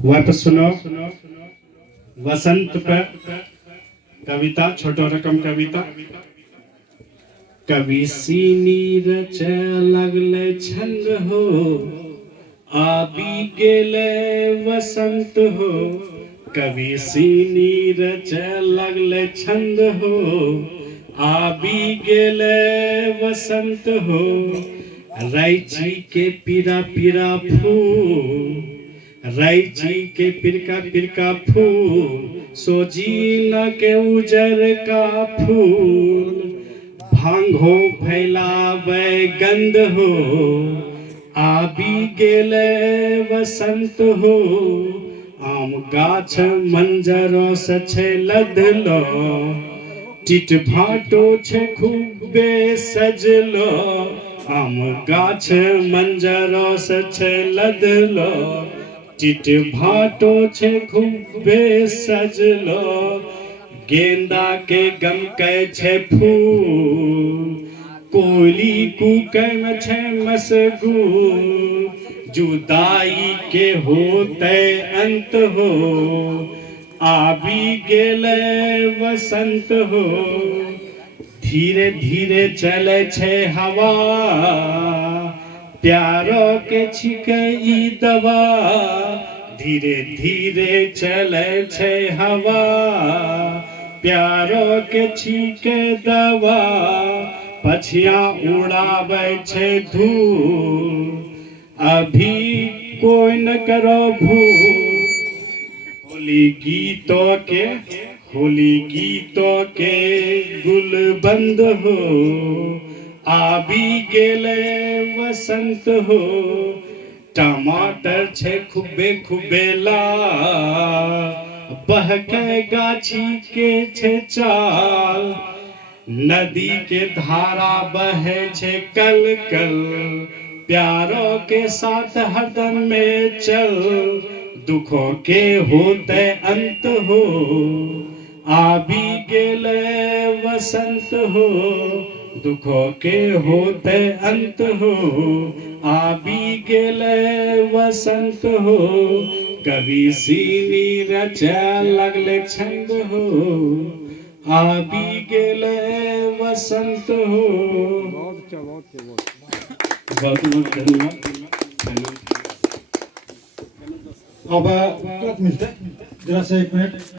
वापस सुनो। वसंत पे कविता, छोटो रकम कविता। कवि सीनी रच लगले छंद हो, आबि गेले वसंत हो। कवि सीनी रच लगले छंद हो, आबि गेले वसंत हो। रैची के पीरा पीरा फूल, रैची के पिरका पिरका फूल, सोजीना के उजर का फूल। भांगो फैलावे गंध हो, आबि गेले वसंत हो। आम गाछ मंजरो से छे लदलो, टिट भाटो छे खूबे सजलो। आम गाछ मंजरो से छे लदलो, टिट भाटो छे खूबे सजलो। गेंदा के गमकै छे फूल, कोयली कूकै छे मशगूल। जुदाई के होते अंत हो, आबि गेले वसंत हो। धीरे धीरे चले छे हवा, प्यारो के छिके ई दवा। धीरे धीरे चले छे हवा, प्यारो के छिके दवा। पछिया उड़ावे छे धूल, अभी कोई न करो भूल। होली गीतों के गुलबंद हो, आबि गेले वसंत हो। टमाटर छे खूबे खूबे लाल, बहके गाछी के छे चाल। नदी के धारा बहे छे कल कल, प्यारों के साथ हरदम में चल। दुखों के होते अंत हो, आबि गेले वसंत हो। दुखों के होते अंत हो, आबि गेले वसंत हो। कवि सीनी रच लगले छंद हो, आबि गेले वसंत हो। बहुत बहुत धन्यवाद। अब तुरंत मिलते हैं, जरा से 1 मिनट।